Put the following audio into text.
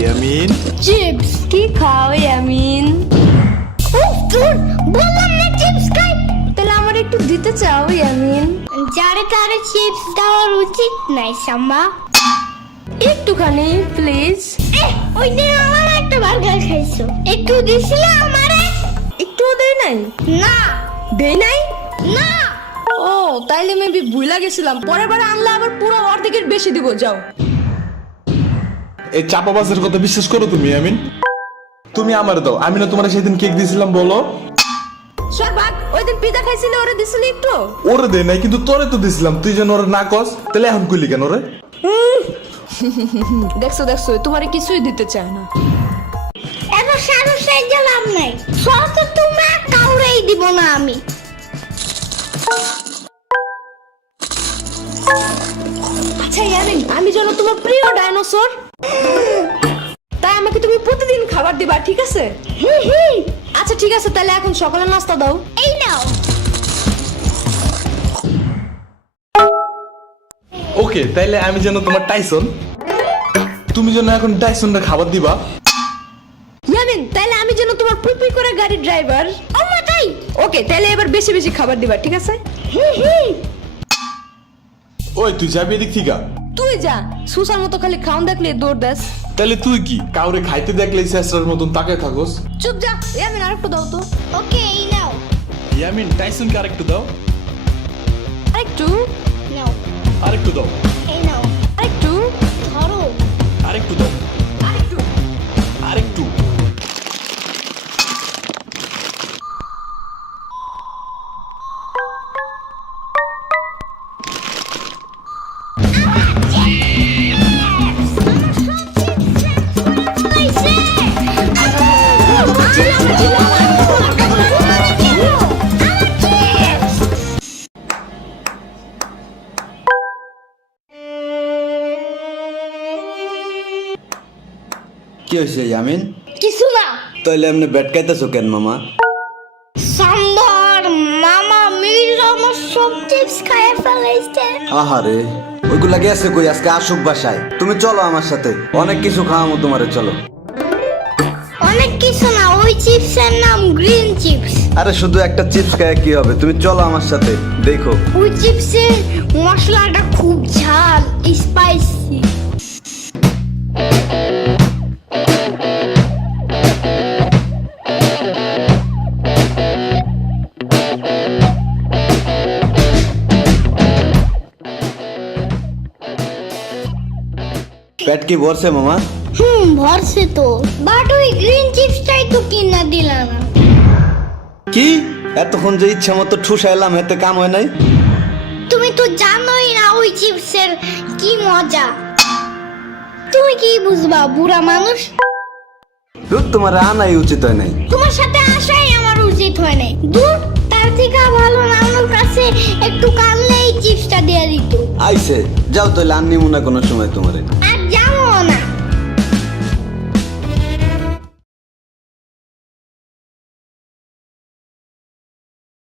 Yamin? Chips. কি খাও ইয়ামিন? বললাম না চিপস খাই। তাহলে আমার একটু দিতে চাও ইয়ামিন? যারে তারে চিপস দেওয়ার উচিত নাই সাম্বা। একটুখানি প্লিজ। ওই দিন আমার একটা বার্গার খাইছো, একটু দিছিলে আমারে? একটুও দেই নাই। না দেই নাই। না। ও তাইলে মেবি ভুলা গেছিলাম, পরের বার আনলে আবার পুরো অর্ধেকের বেশি দিব। যাও। এই চাপাবাজের কথা বিশ্বাস করো তুমি ইয়ামিন? তুমি আমার দাও, আমি না তোমার সেদিন কেক দিয়েছিলাম বলো? সরবাক ওই দিন পিজা খাইছিলে, ওরে দিছিলি একটু? ওরে দেয় নাই, কিন্তু তোরে তো দিছিলাম, তুই যেন ওরে না কস, তাহলে এখন কইলি কেন রে? দেখছো দেখছো, তোমারে কিছুই দিতে চায় না। এত সাহস সাইজা লাভ নাই, সব তো তোমরা কাউরেই দিব না আমি। আচ্ছা ইয়ামিন, আমি যেন তোমার প্রিয় ডাইনোসর, তাই আমাকে তুমি প্রতিদিন খাবার দিবা, ঠিক আছে? আচ্ছা ঠিক আছে, তাহলে এখন সকালের নাস্তা দাও। এই নাও। ওকে, তাইলে আমি যেন তোমার টাইসন, তুমি যেন এখন টাইসনরে খাবার দিবা। ইয়ামিন, তাইলে আমি যেন তোমার পুই করে গাড়ির ড্রাইভার। আম্মা তাই। ওকে, তাইলে এবার বেশি বেশি খাবার দিবা, ঠিক আছে? ওই তুই যাবি এদিক থেকে? তুই যা, সুসার মতো খালি খাওন দেখলে দৌড় দাস। তাহলে তুই কি কাউরে খাইতে দেখলেই শেষরার মতন তাকে থাকোস? চুপ যা। ইয়ামিন আরেকটু দাও তো। ওকে, এই নাও। ইয়ামিন, টাইসনকে আরেকটু দাও। আরেকটু নাও। আরেকটু দাও। এই নাও। আরেকটু ধরো। আরেকটু দাও। আরেকটু। আরেকটু। কি হয়েছে ইয়ামিন? কিছু না। তাইলে এমনি ব্যাট খাইতেছো কেন মামা? সাম্বার মামা মিল আমার সব চিপস খায় ফেলাইছে। আহারে, ওইগুলা গেছে কই? আজকে আসুক বাসায়। তুমি চলো আমার সাথে, অনেক কিছু খাওয়াবো তোমারে, চলো। অনেক কিছু না, ওই চিপসের নাম গ্রিন চিপস। আরে শুধু একটা চিপস খায় কি হবে? তুমি চলো আমার সাথে, দেখো। ওই চিপসের মশলাটা খুব ঝাল, স্পাইসি। পেট কি ভরছে মামা? ভরছে তো, বাট ওই গ্রিন চিপসটাই তো কিনা দিলা না। কি এতক্ষণ যে ইচ্ছা মতো ঠুসাইলাম, এতে কাম হয় নাই? তুমি তো জানোই না ওই চিপসের কি মজা। তুমি কি বুঝবা, বুড়া মানুষ? দূর, তোমার আনাই উচিত হয় নাই। তোমার সাথে আসাই আমার উচিত হয় নাই। দূর, তার থেকে ভালো নানুর কাছে একটু কানলে এই চিপসটা দিয়ে দিত। আইছে, যাও তাইলে আননি মনে কোনো সময় তোমারে। আর